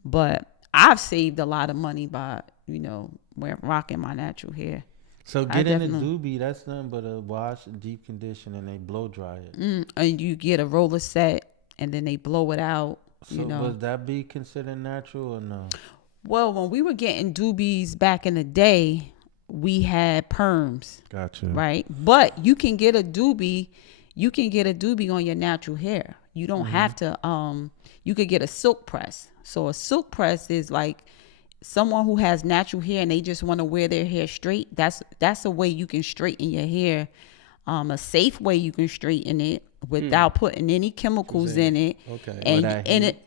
But I've saved a lot of money by, you know, rocking my natural hair. So getting a doobie, that's nothing but a wash, deep condition, and they blow dry it. And you get a roller set and then they blow it out. So you know, would that be considered natural or no? Well, when we were getting doobies back in the day, we had perms. Gotcha. Right? But you can get a doobie. You can get a doobie on your natural hair. You don't have to. You could get a silk press. So a silk press is like someone who has natural hair and they just want to wear their hair straight. That's a way you can straighten your hair. A safe way you can straighten it without putting any chemicals in it. Okay. And it.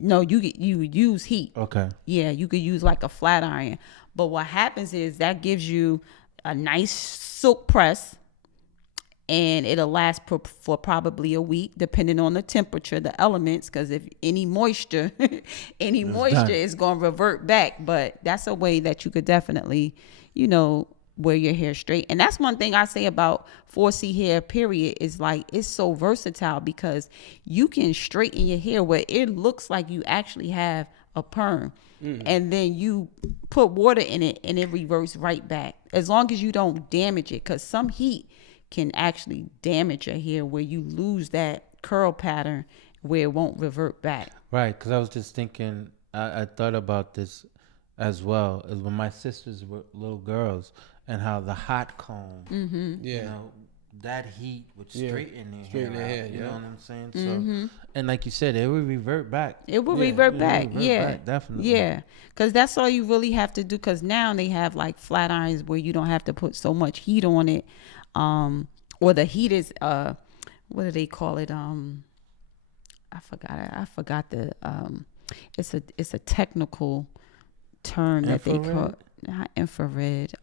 No, you use heat. Okay. Yeah, you could use like a flat iron. But what happens is that gives you a nice silk press, and it'll last for probably a week, depending on the temperature, the elements, because if any moisture, is going to revert back. But that's a way that you could definitely, you know, wear your hair straight. And that's one thing I say about 4C hair, period, is like it's so versatile, because you can straighten your hair where it looks like you actually have a perm. And then you put water in it and it reverts right back, as long as you don't damage it, because some heat can actually damage your hair where you lose that curl pattern where it won't revert back. Right, because I was just thinking, I thought about this as well, as when my sisters were little girls, and how the hot comb, you know, that heat would straighten their hair out, you know what I'm saying? So, and like you said, it would revert back. It will revert back, definitely. Yeah, because that's all you really have to do, because now they have like flat irons where you don't have to put so much heat on it. Or the heat is what do they call it? I forgot the it's a technical term that they call, not infrared.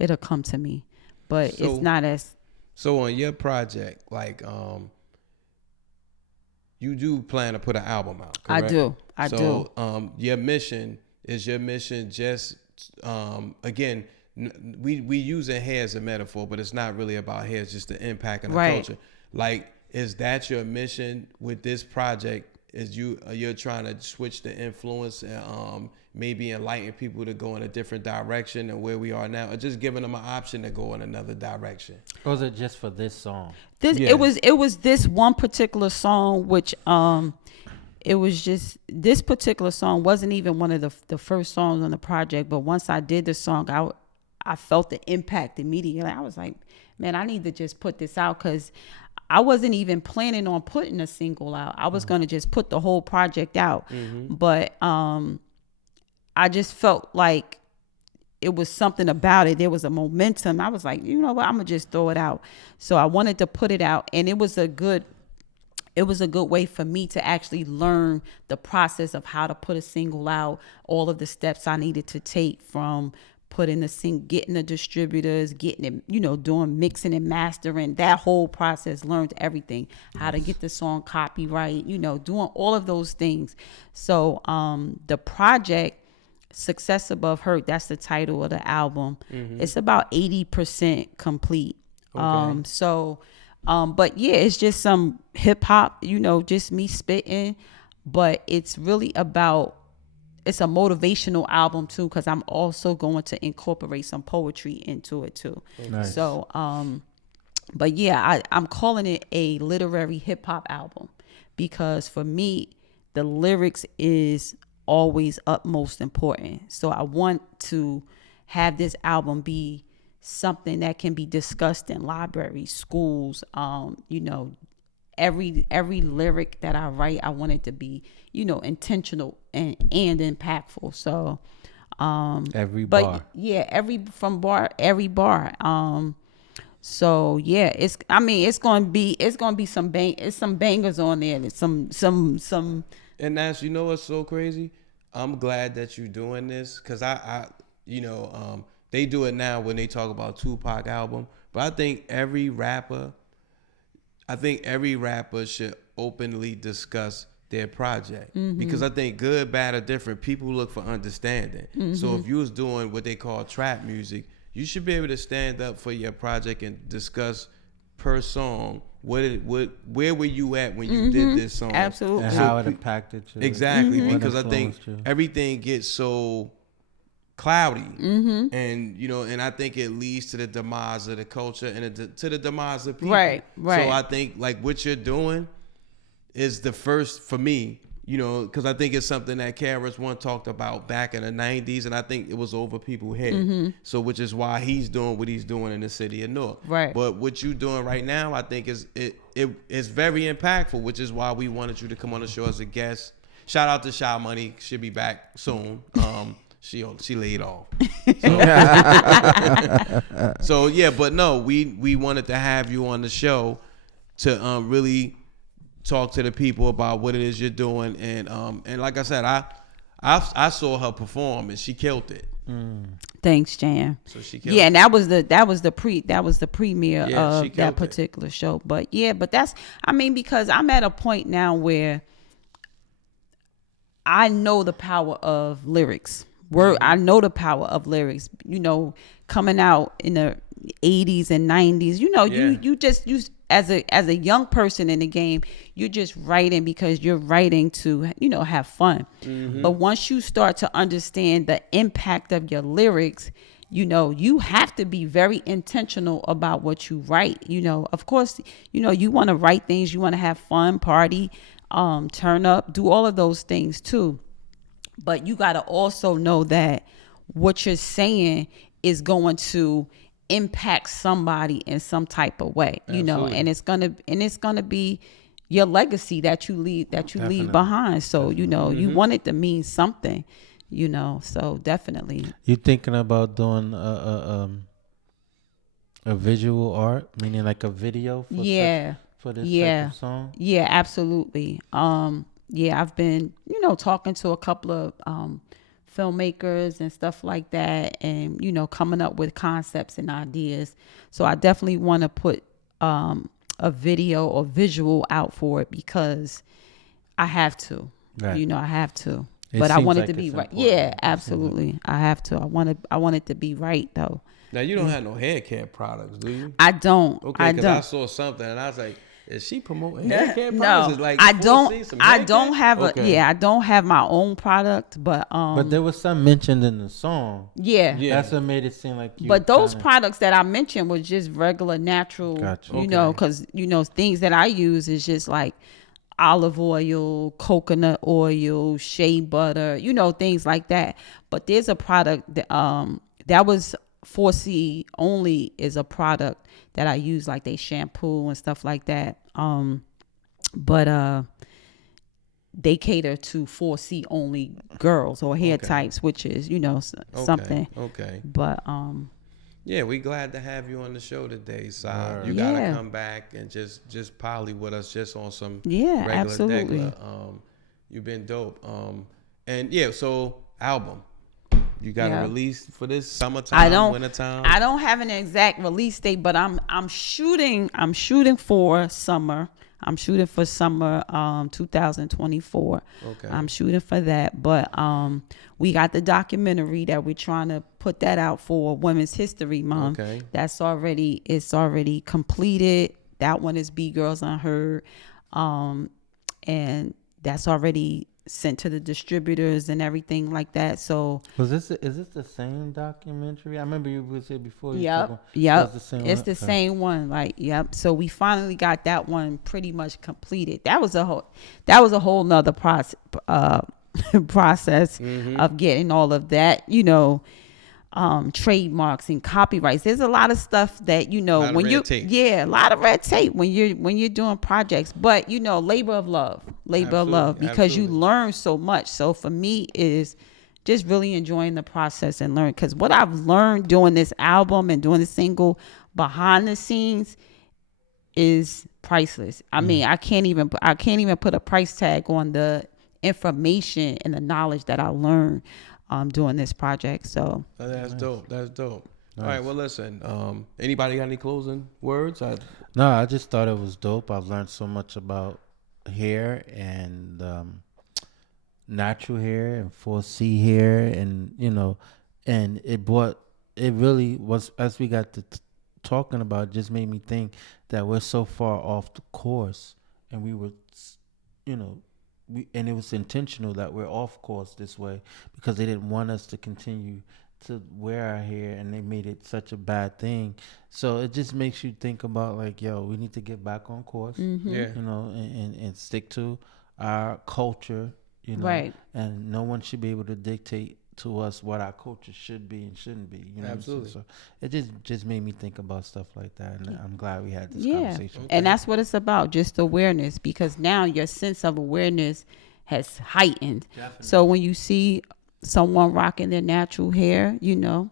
It'll come to me, but it's not as. So on your project, like you do plan to put an album out, correct? I do. So your mission just again, we using hair as a metaphor, but it's not really about hair. It's just the impact on the culture. Like, is that your mission with this project? Is you're trying to switch the influence and maybe enlighten people to go in a different direction than where we are now, or just giving them an option to go in another direction? Or was it just for this song? It was this one particular song, which it was just this particular song wasn't even one of the first songs on the project, but once I did the song, I felt the impact immediately. I was like, man, I need to just put this out, because I wasn't even planning on putting a single out. I was going to just put the whole project out. But I just felt like it was something about it. There was a momentum. I was like, you know what, I'm going to just throw it out. So I wanted to put it out, and it was a good way for me to actually learn the process of how to put a single out, all of the steps I needed to take, from putting getting the distributors, getting it, doing mixing and mastering, that whole process, learned everything, how to get the song copyright, doing all of those things. So the project, Success Above Hurt, that's the title of the album. It's about 80% complete. Okay. But yeah, it's just some hip hop, just me spitting, but it's really it's a motivational album too, because I'm also going to incorporate some poetry into it too. Nice. So, but yeah, I'm calling it a literary hip hop album, because for me, the lyrics is always utmost important. So I want to have this album be something that can be discussed in libraries, schools, every lyric that I write, I want it to be, intentional and impactful. So every bar. Yeah, every bar. So yeah, it's gonna be some bangers on there. There's some And that's, what's so crazy? I'm glad that you're doing this, because I they do it now when they talk about Tupac album, but I think every rapper should openly discuss their project, because I think good, bad, or different, people look for understanding. So if you was doing what they call trap music, you should be able to stand up for your project and discuss per song where were you at when you did this song, absolutely, and how it impacted you. Exactly, because I think everything gets so cloudy, and and I think it leads to the demise of the culture and to the demise of people. Right. So I think like what you're doing is the first for me, because I think it's something that KRS-One talked about back in the 90s, and I think it was over people's head. So which is why he's doing what he's doing in the city of Newark. Right. But what you're doing right now, I think is very impactful, which is why we wanted you to come on the show as a guest. Shout out to Shy Money, she'll be back soon. She laid off. So yeah, but no, we wanted to have you on the show to really talk to the people about what it is you're doing, and like I said, I saw her perform and she killed it. Thanks, Jan. So she killed it. And that was the premiere of that particular show. But that's because I'm at a point now where I know the power of lyrics. I know the power of lyrics, coming out in the 80s and 90s, you as a young person in the game, you're just writing because you're writing to, have fun. But once you start to understand the impact of your lyrics, you have to be very intentional about what you write. Of course, you want to write things, you want to have fun, party, turn up, do all of those things too. But you got to also know that what you're saying is going to impact somebody in some type of way, and it's gonna be your legacy that you leave behind. So you want it to mean something, So definitely. You thinking about doing a visual art, meaning like a video? For this type of song. Yeah, absolutely. I've been, talking to a couple of filmmakers and stuff like that, and coming up with concepts and ideas. So I definitely want to put a video or visual out for it, because I have to. Right. I have to. But I want it to be right. Yeah, absolutely. I have to. I want it to be right though. Now you don't have no hair care products, do you? I don't. Okay, because I saw something and I was like, is she promoting hair care products? No, Like I don't have my own product, but there was some mentioned in the song. Yeah. That's what made it seem like you. But those products that I mentioned was just regular natural, Gotcha. because things that I use is just like olive oil, coconut oil, shea butter, things like that. But there's a product that was 4C only, is a product that I use, like they shampoo and stuff like that. But they cater to 4C only girls or hair types, which is, something. Okay. But yeah, we glad to have you on the show today, Sah. You gotta come back and just poly with us just on some regular absolutely. degular. You've been dope. And yeah, so album. You got a release for this summertime, wintertime? I don't have an exact release date, but I'm shooting for summer. I'm shooting for summer 2024. Okay. I'm shooting for that. But we got the documentary that we're trying to put that out for Women's History Month. Okay. It's already completed. That one is B Girls Unheard. And that's already sent to the distributors and everything like that. So is this the same documentary? I remember you would say before. Yep. It's the same one. Like, yep. So we finally got that one pretty much completed. That was a whole nother process of getting all of that, trademarks and copyrights. There's a lot of stuff that a lot of red tape when you're doing projects, but labor of love because you learn so much. So for me is just really enjoying the process and learn, because what I've learned doing this album and doing the single behind the scenes is priceless. I mean, I can't even put a price tag on the information and the knowledge that I learned doing this project. So that's dope. Nice. All right, well, listen, anybody got any closing words? No, I just thought it was dope. I've learned so much about hair and natural hair and 4C hair, and and it really was, as we got to talking about, it just made me think that we're so far off the course, and we were and it was intentional that we're off course this way, because they didn't want us to continue to wear our hair, and they made it such a bad thing. So it just makes you think about, like, we need to get back on course, and stick to our culture, right. And no one should be able to dictate to us what our culture should be and shouldn't be. Absolutely. So it just made me think about stuff like that, and I'm glad we had this conversation. Okay. And that's what it's about, just awareness, because now your sense of awareness has heightened. Definitely. So when you see someone rocking their natural hair, you're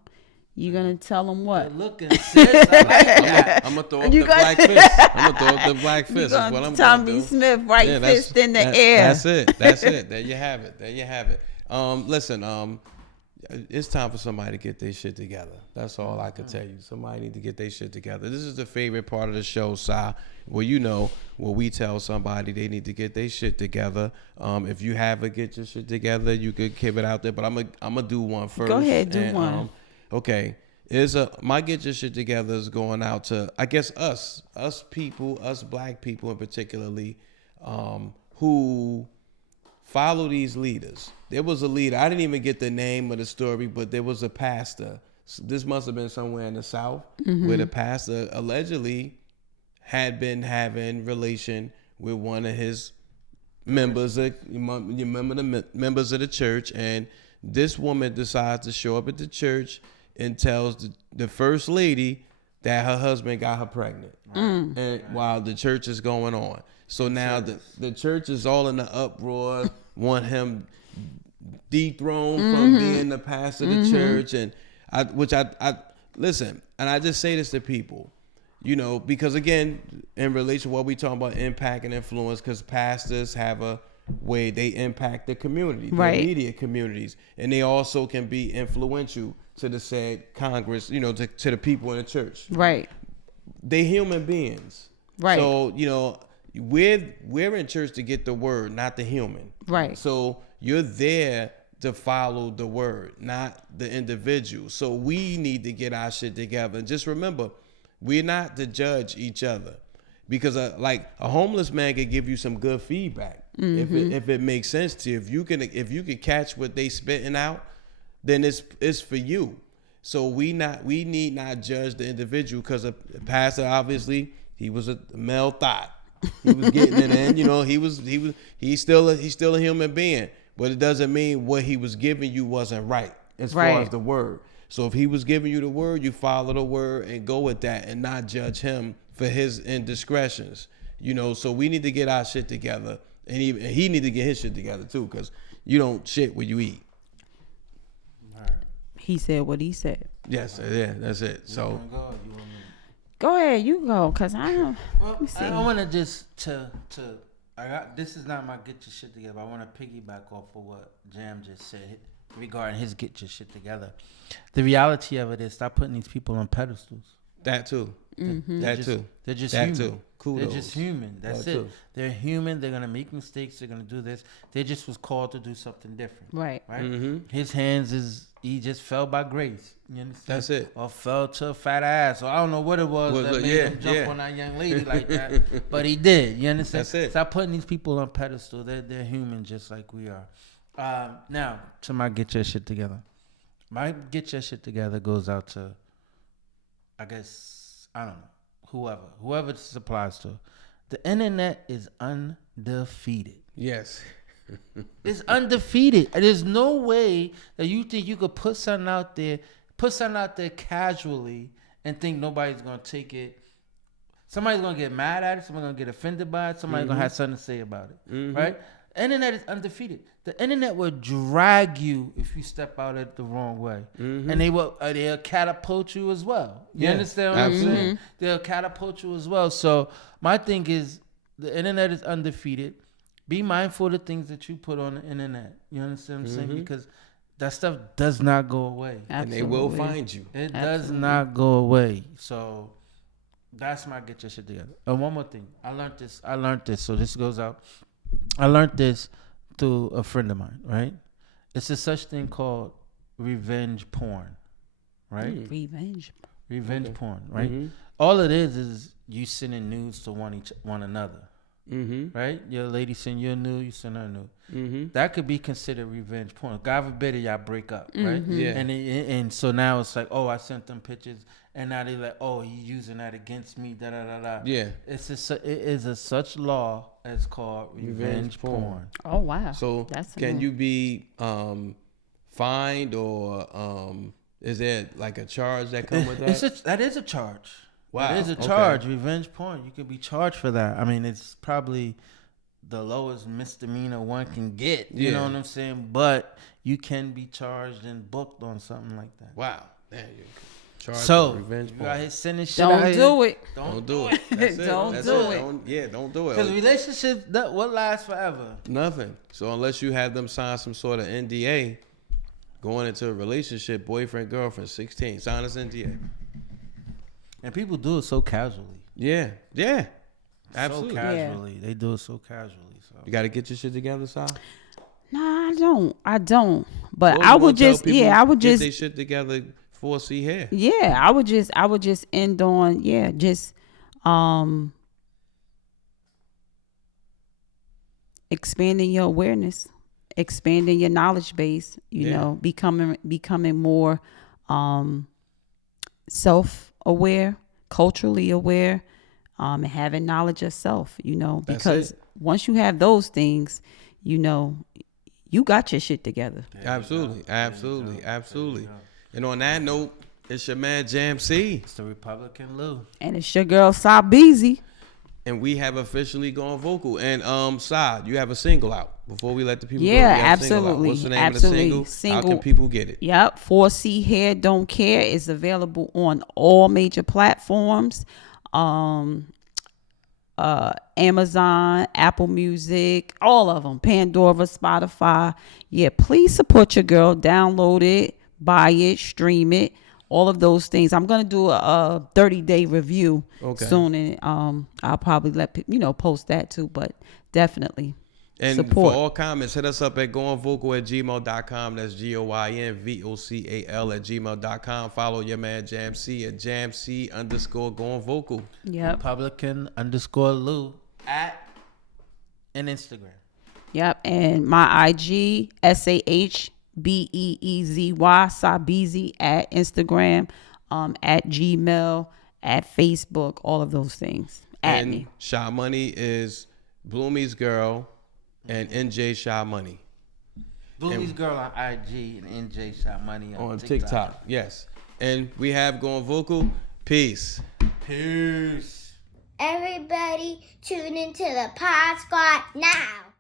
gonna tell them what? Good looking, sis. I like that. I'm gonna throw up the black fist. I'm gonna throw up the black fist. That's what I'm Tommy gonna do. Smith, fist in the air. That's it. There you have it. Listen, it's time for somebody to get their shit together. That's all I can tell you. Somebody need to get their shit together. This is the favorite part of the show, Sah, where where we tell somebody they need to get their shit together. If you haven't get your shit together, you could keep it out there. But I'm gonna do one first. Go ahead, do one. Okay. My get your shit together is going out to, I guess, us people, us black people in particularly, who follow these leaders. There was a leader. I didn't even get the name of the story, but there was a pastor. This must have been somewhere in the South, where the pastor allegedly had been having relation with one of his members of the church, and this woman decides to show up at the church and tells the first lady that her husband got her pregnant, and while the church is going on. So now the church is all in the uproar, want him dethroned from being the pastor of the church, and I listen, and I just say this to people, because again, in relation to what we talking about, impact and influence, because pastors have a way they impact the community, the immediate communities, and they also can be influential to the said Congress, to the people in the church. Right. They human beings. Right. So, we're in church to get the word, not the human. Right. So you're there to follow the word, not the individual. So we need to get our shit together. And just remember, we're not to judge each other, because like a homeless man could give you some good feedback if it makes sense to you. If you can catch what they spitting out, then it's for you. So we need not judge the individual, because a pastor, obviously he was a male thought. He was getting it in. You know, he's still a human being, but it doesn't mean what he was giving you wasn't right as far Right. as the word. So if he was giving you the word, you follow the word and go with that, and not judge him for his indiscretions. You know, so we need to get our shit together, and he need to get his shit together too, because you don't shit when you eat. He said what he said. Yes, yeah, that's it. So Go ahead, you go, cause I don't. Well, I want to just to I got this is not my get your shit together. But I want to piggyback off of what Jam just said regarding his get your shit together. The reality of it is, stop putting these people on pedestals. that too. That too. They're just That human. too. Kudos. They're just human. That's That it. too. They're human. They're gonna make mistakes. They're gonna do this. They just was called to do something different. Right. Right. His hands is he just fell by grace. You understand? That's it. Or fell to a fat ass. Or I don't know what it was Was that it- made yeah, him jump yeah. on that young lady like that. But he did. You understand? That's it. Stop putting these people on pedestal. They're human just like we are. Now to my get your shit together. My get your shit together goes out to, I guess, I don't know, whoever this applies to. The internet is undefeated. Yes. It's undefeated. There's no way that you think you could put something out there casually and think nobody's gonna take it. Somebody's gonna get mad at it. Somebody's gonna get offended by it. Somebody's gonna have something to say about it. Right? Internet is undefeated. The internet will drag you if you step out it the wrong way, and they'll catapult you as well. You Yeah, understand what I'm absolutely. saying? They'll catapult you as well. So my thing is, the internet is undefeated. Be mindful of the things that you put on the internet. You understand what I'm saying? Because that stuff does not go away. And they will Absolutely. find you. It does Absolutely. not go away. So that's my get your shit together. And one more thing. I learned this. So this goes out. I learned this through a friend of mine, right? It's a such thing called revenge porn, right? Revenge. Revenge porn, right? All it is you sending news to one another, right? Your lady send you a nude, you send her a nude. That could be considered revenge porn. God forbid y'all break up, right? Yeah. And so now it's like, oh, I sent them pictures, and now they're like, oh, he's using that against me, da da da da. Yeah. It is a such law as called revenge porn. Oh wow. So That's can new. you be fined, or is there like a charge that come with that? That is a charge. Wow, That is a okay. charge. Revenge porn. You could be charged for that. I mean, it's probably the lowest misdemeanor one can get. You Yeah. know what I'm saying? But you can be charged and booked on something like that. Wow. Man, you charged So with revenge you porn. out here sending shit. Don't do it. Don't do it. That's it. Don't That's do it. Don't do Because it. relationships that will last forever. Nothing. So unless you have them sign some sort of NDA going into a relationship, boyfriend, girlfriend, 16, sign this NDA. And people do it so casually. Yeah. Yeah. Absolutely. So casually. They do it so casually. So You got to get your shit together, Si. Nah, I don't. But Or I you would gonna tell just, people I would get just, their shit together before see here. yeah, I would just end on, just expanding your awareness, expanding your knowledge base, you Yeah. know, becoming more self-aware, culturally aware, and having knowledge of self, you know, That's because it. once you have those things, you know, you got your shit together. Absolutely. Absolutely. Absolutely. And on that note, it's your man Jam C. it's the Republican Lou. And it's your girl Sah-B. And we have officially gone vocal. And Sah, you have a single out before we let the people know. Yeah, You have a single out. absolutely. What's the name Absolutely. of the single? How Single. can people get it? Yep. 4C Hair Don't Care is available on all major platforms. Amazon, Apple Music, all of them. Pandora, Spotify. Yeah, please support your girl. Download it, buy it, stream it. All of those things. I'm gonna do a 30-day review soon, and I'll probably post that too. But definitely And support. for all comments, hit us up at goingvocal@gmail.com. That's GOINVOCAL@gmail.com. Follow your man Jam C at JamC_goingvocal. Yep. Republican _Lou at and Instagram. Yep, and my IG SAHBEEZY Sah-B at Instagram, at Gmail, at Facebook, all of those things. At and me. Shy Money is Bloomy's girl and NJ Shy Money Boomies Girl on IG and NJ Shot Money on TikTok. Yes. And we have Going Vocal. Peace. Peace. Everybody tune into the Pod Squad now.